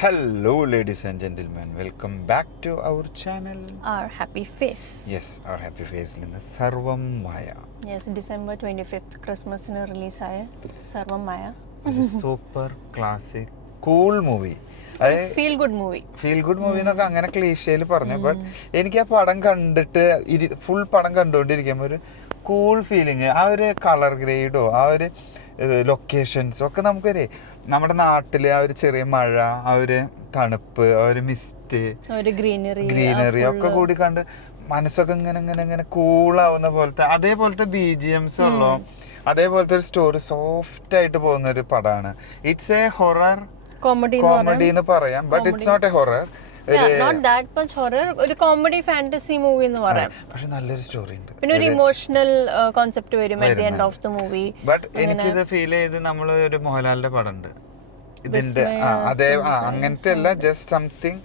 Hello, ladies and gentlemen. Welcome back to our channel. Our happy face. Yes, our happy face in the Sarvam Maya. Yes, December 25th, Christmas release ആയ Sarvam Maya. Super classic cool movie. Feel good movie. Feel good movie എന്നൊക്കെ അങ്ങനെ ക്ലീഷയിൽ പറഞ്ഞു. But എനിക്ക് ആ പടം കണ്ടിട്ട് full പടം കണ്ടുകൊണ്ടിരിക്കുമ്പോൾ ഒരു കൂൾ ഫീലിംഗ്. ആ ഒരു കളർ ഗ്രേഡോ ആ ഒരു ലൊക്കേഷൻസും ഒക്കെ നമുക്കൊരു നമ്മുടെ നാട്ടില് ആ ഒരു ചെറിയ മഴ, ആ ഒരു തണുപ്പ്, ആ ഒരു മിസ്റ്റ്, ഗ്രീനറി ഒക്കെ കൂടി കണ്ട് മനസ്സൊക്കെ ഇങ്ങനെ ഇങ്ങനെ ഇങ്ങനെ കൂളാവുന്ന പോലത്തെ അതേപോലത്തെ BGMs ഉള്ളോ, അതേപോലത്തെ ഒരു സ്റ്റോറി സോഫ്റ്റ് ആയിട്ട് പോകുന്ന ഒരു പടമാണ്. ഇറ്റ്സ് എ ഹൊറർ കോമഡി എന്ന് പറയാം, but it's not a horror. ഒരു കോമഡി ഫാന്റസി മൂവി എന്ന് പറയാം. പക്ഷെ നല്ലൊരു സ്റ്റോറി ഉണ്ട്, പിന്നെ ഒരു ഇമോഷണൽ കോൺസെപ്റ്റ് വരും at the end of the movie. But എനിക്കിത് ഫീൽ ചെയ്ത് നമ്മൾ ഒരു മോഹൻലാലിന്റെ പടം ഉണ്ട് ഇതിന്റെ അതേ അങ്ങനത്തെ അല്ല, ജസ്റ്റ് സംതിങ്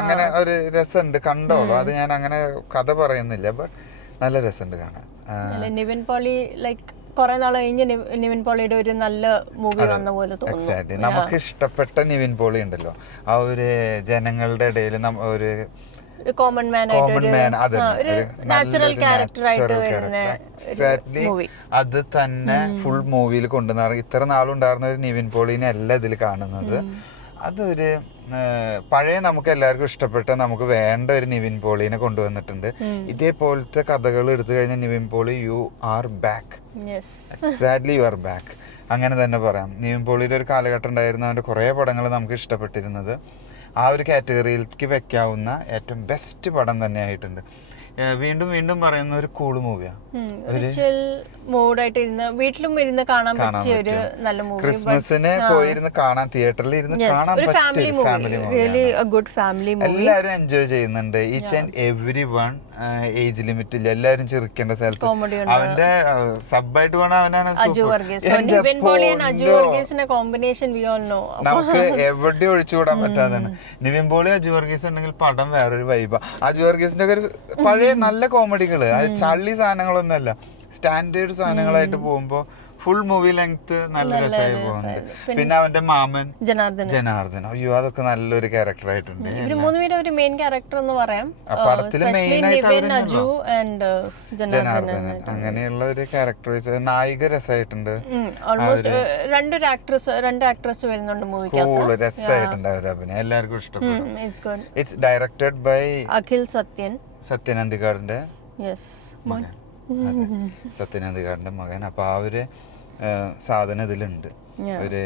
അങ്ങനെ ഒരു രസമുണ്ട്, കണ്ടോളൂ. അത് ഞാൻ അങ്ങനെ കഥ പറയുന്നില്ല, ബട്ട് നല്ല രസമുണ്ട് കാണാൻ. നിവിൻ പോളി ലൈക്ക് കുറെ നാൾ കഴിഞ്ഞ് നിവിൻ പോളിയുടെ ഒരു നല്ല മൂവി വന്ന പോലെ തോന്നുന്നു. നമുക്ക് ഇഷ്ടപ്പെട്ട നിവിൻ പോളി ഉണ്ടല്ലോ, ആ ഒരു ജനങ്ങളുടെ ഇടയിൽ ഒരു കോമൺ മാൻ നാച്ചുറൽ അത് തന്നെ ഫുൾ മൂവിയിൽ കൊണ്ടുവന്ന ഇത്ര നാളുണ്ടായിരുന്ന ഒരു നിവിൻ പോളിനെ അല്ല ഇതിൽ കാണുന്നത്. അതൊരു പഴയ നമുക്ക് എല്ലാവർക്കും ഇഷ്ടപ്പെട്ട നമുക്ക് വേണ്ട ഒരു നിവിൻ പോളിനെ കൊണ്ടുവന്നിട്ടുണ്ട്. ഇതേപോലത്തെ കഥകൾ എടുത്തു കഴിഞ്ഞാൽ Nivin Pauly you are back, exactly you are back, അങ്ങനെ തന്നെ പറയാം. നിവിൻ പോളിയുടെ ഒരു കാലഘട്ടം ഉണ്ടായിരുന്നു, അവൻ്റെ കുറേ പടങ്ങൾ നമുക്ക് ഇഷ്ടപ്പെട്ടിരുന്നത്. ആ ഒരു കാറ്റഗറിയിലേക്ക് വെക്കാവുന്ന ഏറ്റവും ബെസ്റ്റ് പടം തന്നെയായിട്ടുണ്ട്. വീണ്ടും വീണ്ടും പറയുന്ന ഒരു കൂള് മൂവിയാണ്. വീട്ടിലും ഇരുന്ന് കാണാൻ പറ്റിയ ഒരു നല്ല മൂവി. ക്രിസ്മസിന് പോയിരുന്ന് കാണാൻ, തിയേറ്ററിൽ ഇരുന്ന് കാണാൻ പറ്റിയ ഫാമിലി മൂവി. എല്ലാവരും എൻജോയ് ചെയ്യുന്നുണ്ട്. Each and every one, age limit ഇല്ല, എല്ലാവരും ചിരിക്കേണ്ട സ്ഥലത്ത്. അവന്റെ സബായിട്ട് പോണ അവനാണ്. നമുക്ക് എവിടെ ഒഴിച്ചുകൂടാൻ പറ്റാതാണ്. നിവിൻ പോളി, അജു വർഗീസ് ഉണ്ടെങ്കിൽ പടം വേറൊരു വൈബാ. അജു വർഗീസിന്റെ ഒക്കെ ഒരു പഴയ നല്ല കോമഡികള്, അത് ചള്ളി സാധനങ്ങളൊന്നല്ല, സ്റ്റാൻഡേർഡ് സാധനങ്ങളായിട്ട് പോകുമ്പോ ഫുൾ മൂവി ലെങ്ത് നല്ല രസമായി പോകുന്നുണ്ട്. പിന്നെ അവന്റെ മാമൻ ജനാർദ്ദൻ, അയ്യോ അതൊക്കെ നല്ലൊരു ക്യാരക്ടർ ആയിട്ടുണ്ട്. ഒരു മെയിൻ ക്യാരക്ടർ എന്ന് പറയാം പടത്തില് മെയിൻ ആയിട്ട് ജനാർദ്ദൻ, അങ്ങനെയുള്ള ഒരു ക്യാരക്ടർ. നായിക രസമായിട്ടുണ്ട്. രണ്ട് ആക്ട്രസ് വരുന്നുണ്ട് മൂവിക്ക്. രസമായിട്ടുണ്ട് അവരുടെ അഭിനയം, എല്ലാവർക്കും ഇഷ്ടപ്പെടും. ഇറ്റ്സ് ഡയറക്റ്റഡ് ബൈ അഖിൽ സത്യനന്ദിക്കാടിന്റെ സത്യനന്ദിക്കാടിന്റെ മകൻ. അപ്പൊ ആ ഒരു സാധനം ഇതിലുണ്ട്. ഒരു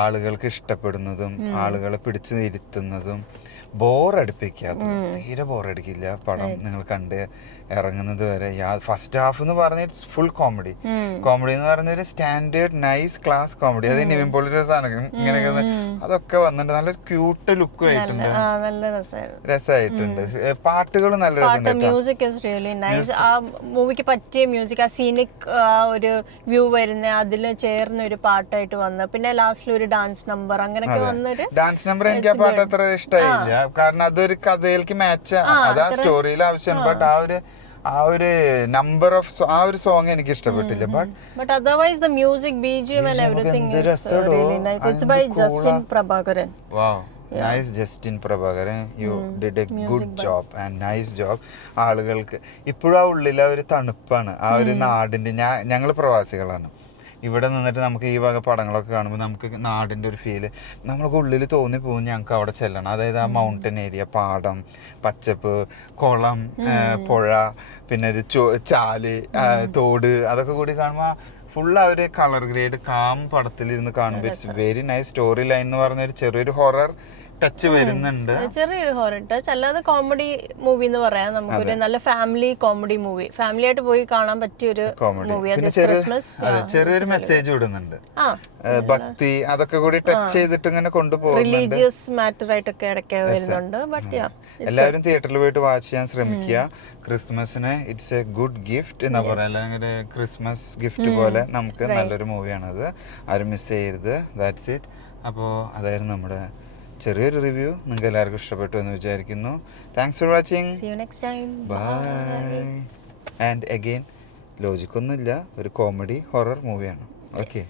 ആളുകൾക്ക് ഇഷ്ടപ്പെടുന്നതും ആളുകളെ പിടിച്ചു ഇരുത്തുന്നതും ബോറടിപ്പിക്കാതെ, തീരെ ബോറടിക്കില്ല പടം. നിങ്ങൾ കണ്ട് ഇറങ്ങുന്നത് വരെ ഫസ്റ്റ് ഹാഫ് എന്ന് പറഞ്ഞ ഇറ്റ്സ് ഫുൾ കോമഡി എന്ന് പറഞ്ഞ ഒരു സ്റ്റാൻഡേർഡ് നൈസ് ക്ലാസ് കോമഡി. അത് നിവിൻ പോളിയുടെ സാധനം ഇങ്ങനെയൊക്കെ അതൊക്കെ വന്നിട്ട് നല്ല ക്യൂട്ട് ലുക്കും ആയിട്ടുണ്ട്, രസമായിട്ടുണ്ട്. പാട്ടുകളും നല്ല രസമുണ്ട്. മൂവിക്ക് പറ്റിയ മ്യൂസിക്, ആ സീനിക് ഒരു വ്യൂ വരുന്ന അതിൽ ചേർന്ന ഒരു പാട്ടായിട്ട് വന്ന്, പിന്നെ ലാസ്റ്റിൽ ഒരു ഡാൻസ് നമ്പർ അങ്ങനെയൊക്കെ വന്നൊരു ഡാൻസ് നമ്പർ. എനിക്ക് ആ പാട്ട് അത്ര ഇഷ്ടമായില്ല, കാരണം അതൊരു കഥയിലേക്ക് മാച്ച്, അതാ സ്റ്റോറിയിൽ ആവശ്യം. ബട്ട് ആ ഒരു നമ്പർ ഓഫ് ആ ഒരു സോങ് എനിക്ക് ഇഷ്ടപ്പെട്ടില്ല. But otherwise the music, BGM and everything is really nice. It's by Justin Prabhakaran. Wow, nice Justin Prabhakaran, you did a good job and nice job. ആളുകൾക്ക് ഇപ്പോഴും ആ ഉള്ളിൽ ആ ഒരു തണുപ്പാണ്, ആ ഒരു നാടിന്റെ. ഞങ്ങൾ പ്രവാസികളാണ്, ഇവിടെ നിന്നിട്ട് നമുക്ക് ഈ വക പടങ്ങളൊക്കെ കാണുമ്പോൾ നമുക്ക് നാടിൻ്റെ ഒരു ഫീല് നമ്മൾക്ക് ഉള്ളിൽ തോന്നിപ്പോകും. ഞങ്ങൾക്ക് അവിടെ ചെല്ലണം. അതായത് ആ മൗണ്ടൻ ഏരിയ, പാടം, പച്ചപ്പ്, കുളം, പുഴ, പിന്നെ ഒരു ചാല്, തോട്, അതൊക്കെ കൂടി കാണുമ്പോൾ ഫുൾ ആ ഒരു കളർ ഗ്രേഡ് കാം പടത്തിലിരുന്ന് കാണുമ്പോൾ it's very nice. Story line എന്ന് പറഞ്ഞ ഒരു ചെറിയൊരു ഹൊറർ ടച്ച് വരുന്നുണ്ട്, ചെറിയൊരു ഹൊറർ ടച്ച്. അല്ലാതെ കോമഡി മൂവി എന്ന് പറയാം. നമുക്കൊരു നല്ല ഫാമിലി കോമഡി മൂവി, ഫാമിലി ആയിട്ട് പോയി കാണാൻ പറ്റിയ ഒരു മൂവി. ചെറിയൊരു മെസ്സേജ് വിടുന്നുണ്ട്, ഭക്തി അതൊക്കെ കൂടി ടച്ച് ചെയ്തിട്ട് ഇങ്ങനെ കൊണ്ടുപോകും. റിലീജിയസ് മാറ്റർ ആയിട്ടൊക്കെ ഇടയ്ക്ക് വരുന്നുണ്ട്. ബട്ട് എല്ലാവരും തിയേറ്ററിൽ പോയിട്ട് വാച്ച് ചെയ്യാൻ ശ്രമിക്കുക. ക്രിസ്മസിന് ഇറ്റ്സ് എ ഗുഡ് ഗിഫ്റ്റ് എന്നാ പറയാ, അല്ലെങ്കിൽ ക്രിസ്മസ് ഗിഫ്റ്റ് പോലെ നമുക്ക് നല്ലൊരു മൂവിയാണത്, ആരും മിസ് ചെയ്യരുത്. That's it. അപ്പോൾ അതായിരുന്നു നമ്മുടെ ചെറിയൊരു റിവ്യൂ. നിങ്ങൾക്ക് എല്ലാവർക്കും ഇഷ്ടപ്പെട്ടു എന്ന് വിചാരിക്കുന്നു. Thanks for watching. Bye. And again ലോജിക്കൊന്നുമില്ല, ഒരു കോമഡി ഹൊറർ മൂവിയാണ്. ഓക്കെ.